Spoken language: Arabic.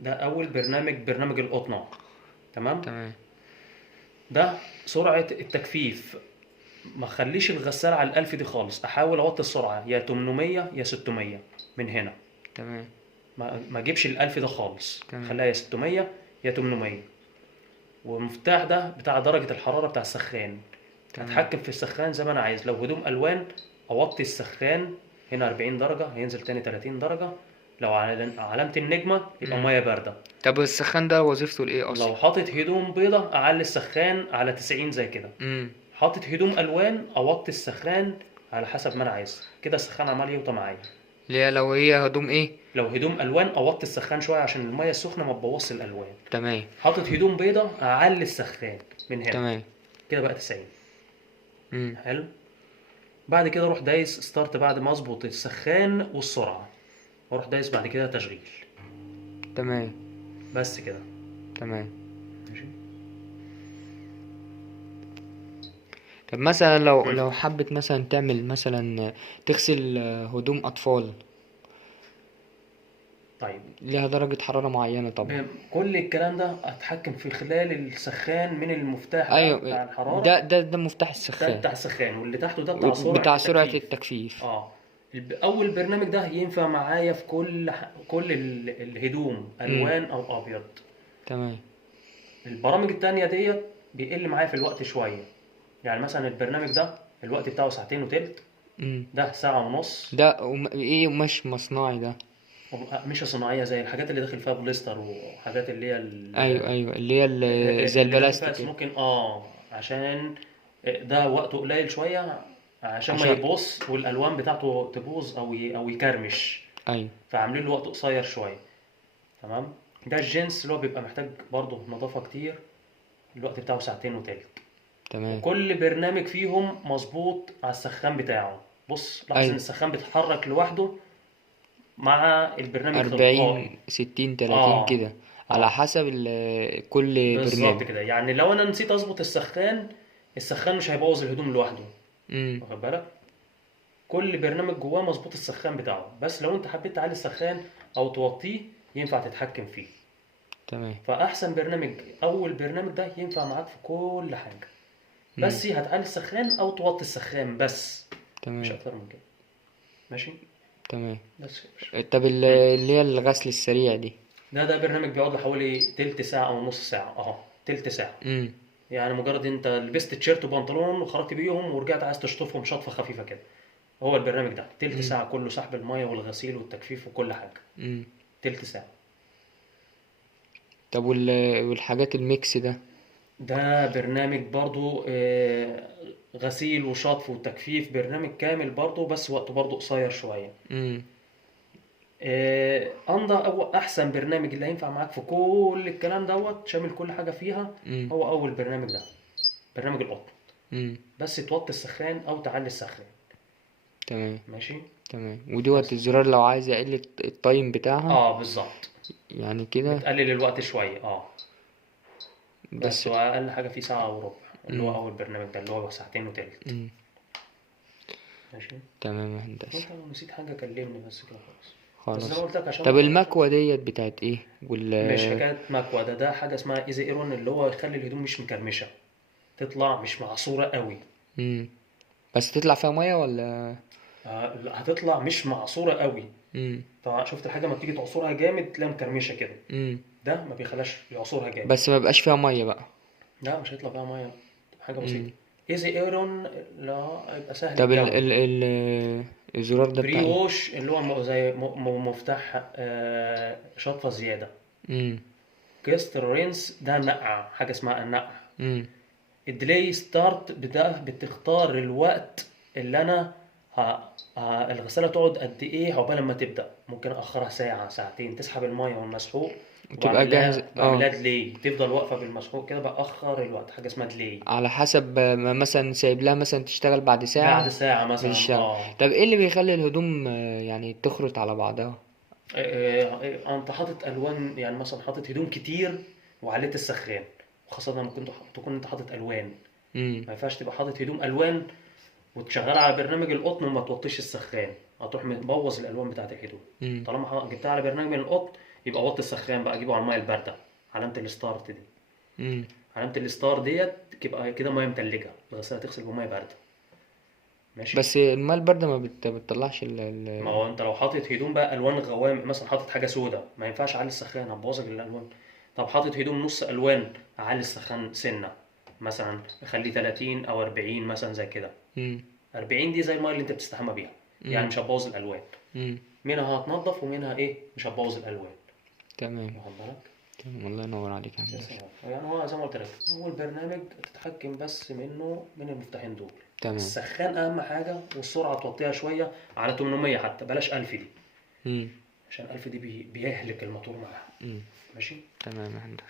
ده اول برنامج القطنة. تمام. تمام. ده سرعة التجفيف. ما خليش الغسالة على الألف دي خالص، أحاول أوطي السرعة يا 800 يا 600 من هنا. تمام. ما أجيبش الألف ده خالص، تمام. خليها يا 600 يا 800. والمفتاح ده بتاع درجة الحرارة بتاع السخان. تمام. أتحكم في السخان زي ما أنا عايز. لو هدوم ألوان أوطي السخان هنا 40 درجة، هينزل تاني 30 درجة. لو على علامة النجمة يبقى مم. مية باردة. طب السخان ده وظيفته الايه اصلا؟ لو حاطط هدوم بيضة أعلي السخان على 90 زي كده. امم. حاطط هدوم ألوان أوطي السخان على حسب ما أنا عايز. كده السخان عمال يوطى معايا. اللي هي لو هي هدوم ايه؟ لو هدوم ألوان أوطي السخان شوية عشان المية السخنة ما تبوظش الألوان. تمام. حاطط هدوم بيضة أعلي السخان من هنا. تمام. كده بقى 90. امم. حلو. بعد كده اروح دايس ستارت بعد ما اظبط السخان والسرعه، واروح دايس بعد كده تشغيل. تمام. بس كده. تمام. ماشي. طب مثلا لو مم. حبت مثلا تعمل مثلا تغسل هدوم اطفال، طيب. ليها درجة حرارة معينة طبعا. كل الكلام ده اتحكم في خلال السخان من المفتاح ده ايوه، بتاع ده الحراره. مفتاح ده السخان. بتاع السخان، واللي تحته ده بتاع سرعه بتاع سرعة التجفيف. التجفيف. اه. اول برنامج ده ينفع معايا في كل الهدوم امم. الوان او ابيض. تمام. البرامج التانية ديت بيقل معايا في الوقت شويه. يعني مثلا البرنامج ده الوقت بتاعه ساعتين وتلت، امم. ده ساعة ونص. ده ايه قماش مصنعي ده؟ مش صناعية زي الحاجات اللي داخل فيها بوليستر وحاجات اللي هي ايوه ايوه، اللي هي زي اللي داخل فيها البلاستيك كده. سموكن. عشان ده وقته قليل شوية، عشان ما عشان. يبص والالوان بتاعته تبوظ او يكرمش. ايوه. فعاملين له وقت قصير شوية. تمام. ده الجنس اللي هو بيبقى محتاج برضه نظافة كتير، الوقت بتاعه ساعتين وتلت. تمام. وكل برنامج فيهم مظبوط على السخان بتاعه. بص لاحظ ان ايوه. السخان بيتحرك لوحده مع البرنامج تلقائي. 40 60 30 اه. كده، على اه. حسب كل بالظبط برنامج. كده. يعني لو انا نسيت اظبط السخان، السخان مش هيبوظ الهدوم لوحده. امم. واخد بالك؟ كل برنامج جواه مظبوط السخان بتاعه، بس لو انت حبيت تعلي السخان او توطيه ينفع تتحكم فيه. تمام. فاحسن برنامج اول برنامج ده ينفع معاك في كل حاجه. امم. بس هتعلي السخان او توطي السخان بس، مش تمام. اكتر من كده. ماشي. تمام. بس يا باشا. طب مم. اللي هي الغسل السريع دي؟ ده برنامج بيقعد له حوالي تلت ساعه او نص ساعه. تلت ساعه. امم. يعني مجرد انت لبست تيشيرت وبنطلون وخرجت بيهم ورجعت عايز تشطفهم شطفه خفيفه كده، هو البرنامج ده تلت امم. ساعه كله سحب الميه والغسيل والتجفيف وكل حاجه. امم. تلت ساعه. طب والحاجات الميكس ده؟ ده برنامج برضو غسيل وشطف وتجفيف، برنامج كامل برضو بس وقته برضو قصير شويه. امم. انضى او احسن برنامج اللي هينفع معاك في كل الكلام دوت شامل كل حاجه فيها، امم. هو اول برنامج ده، برنامج القطن. امم. بس توطي السخان او تعلي السخان. تمام. ماشي. تمام. ودوت بس. الزرار لو عايز اقل التايم بتاعها، بالظبط. يعني كده. بتقلل الوقت شويه. بس بس. هو اقل حاجه فيه ساعه وربع، اللي هو امم. اول برنامج ده اللي هو ساعتين وتلت. امم. ماشي. تمام يا هندسة. وانت لو نسيت حاجه كلمني بس كده خلاص. بس زي ما خلاص. قلت لك عشان ما طب اطولش المكوة بس. ديت بتاعت ايه مش حكايه مكوى. ده حاجه اسمها ايزي ايرون، اللي هو يخلي الهدوم مش مكرمشه، تطلع مش معصوره قوي. امم. بس تطلع فيها مية ولا؟ لا، هتطلع مش معصوره قوي. امم. طبعا شفت الحاجه ما بتيجي تعصرها جامد تلاقيها مكرمشه كده. امم. ده ما بيخلاش يعصرها جامد. بس ما بقاش فيها مية بقى. لا مش هيطلع فيها ميه، حاجه بسيطه. امم. ايزي ايرون. لا يبقى سهل طب الجو. الزرار ده بري بتاع ايه؟ ووش اللي هو زي مفتاح شطفة زيادة. امم. كيستر رينس ده نقع، حاجة اسمها النقع. امم. الديلي ستارت ده بتختار الوقت اللي انا الغسالة تقعد قد ايه عقبال ما تبدأ. ممكن اخرها ساعة ساعتين، تسحب المية والمسحوق وتبقى وبعمل جاهز. لها ديلي، تفضل واقفة بالمسحوق كده، باخر الوقت، حاجة اسمها ديلي. على حسب ما مثلا سايب لها مثلا تشتغل بعد بعد ساعة ساعة مثلا. بتشتغل. طب ايه اللي بيخلي الهدوم يعني تخرط على بعضها؟ انت حاطط الوان، يعني مثلا حاطط هدوم كتير وعليت السخان، وخاصة لما كنت تكون انت حاطط الوان. امم. ما ينفعش تبقى حاطط هدوم الوان وتشغلها على برنامج القطن وما توطيش السخان، هتروح مبوظ الالوان بتاعت الهدوم. امم. طالما جبتها على برنامج القطن يبقى وطي السخان بقى، اجيبه على الميه البارده، علامه الستارت دي. امم علامه الستار ديت تبقى كده ميه متلجه، الغساله تغسل بميه بارده. ماشي. بس الماء الباردة ما بتطلعش ما هو انت لو حاطط هدوم بقى الوان غوامق، مثلا حاطط حاجه سودا، ما ينفعش اعلي السخان، هتبوظ الالوان. طب حاطط هدوم نص الوان، اعلي السخان سنه، مثلا اخليه 30 او 40 مثلا زي كده. امم 40 دي زي الميه اللي انت بتستحمى بيها، يعني امم مش هتبوظ الالوان. امم منها هتنضف ومنها ايه مش هتبوظ الالوان. تمام. واخد بالك؟ تمام، الله ينور عليك يا يا هندسة. سلام. يعني هو زي ما قلت لك، هو البرنامج تتحكم بس منه من المفتاحين دول. تمام. السخان اهم حاجه، والسرعه توطيها شويه على 800 حتى، بلاش 1000 دي، امم عشان 1000 دي بيهلك الموتور معاها. امم ماشي. تمام يا هندسة.